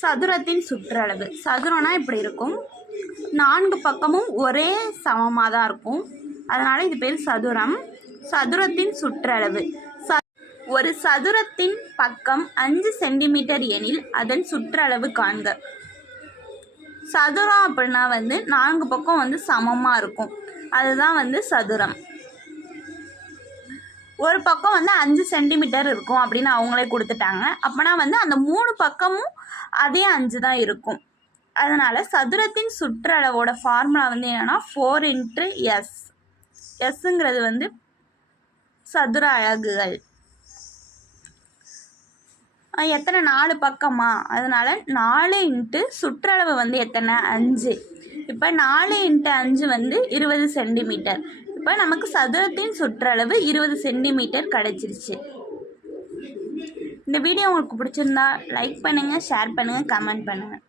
சதுரத்தின் சுற்றளவு. சதுரம்னா இப்படி இருக்கும். நான்கு பக்கமும் ஒரே சமமாக தான் இருக்கும். அதனால் இது பேர் சதுரம். சதுரத்தின் சுற்றளவு. ச ஒரு சதுரத்தின் பக்கம் அஞ்சு சென்டிமீட்டர் எனில் அதன் சுற்றளவு காண்க. சதுரம் அப்படின்னா வந்து நான்கு பக்கம் வந்து சமமாக இருக்கும். அதுதான் வந்து சதுரம். ஒரு பக்கம் வந்து அஞ்சு சென்டிமீட்டர் இருக்கும் அப்படின்னு அவங்களே கொடுத்துட்டாங்க. அப்போனா வந்து அந்த மூணு பக்கமும் அதே அஞ்சு தான் இருக்கும். அதனால் சதுரத்தின் சுற்றளவோட ஃபார்முலா வந்து என்னென்னா ஃபோர் இன்ட்டு எஸ் எஸ்ஸுங்கிறது வந்து சதுர அழகுகள் எத்தனை? நாலு பக்கமா? அதனால நாலு இன்ட்டு சுற்றளவு வந்து எத்தனை? அஞ்சு. இப்போ நாலு இன்ட்டு அஞ்சு வந்து இருபது சென்டிமீட்டர். இப்போ நமக்கு சதுரத்தின் சுற்றளவு இருபது சென்டிமீட்டர் கிடச்சிருச்சு. இந்த வீடியோ உங்களுக்கு பிடிச்சிருந்தா லைக் பண்ணுங்கள் ஷேர் பண்ணுங்கள் கமெண்ட் பண்ணுங்கள்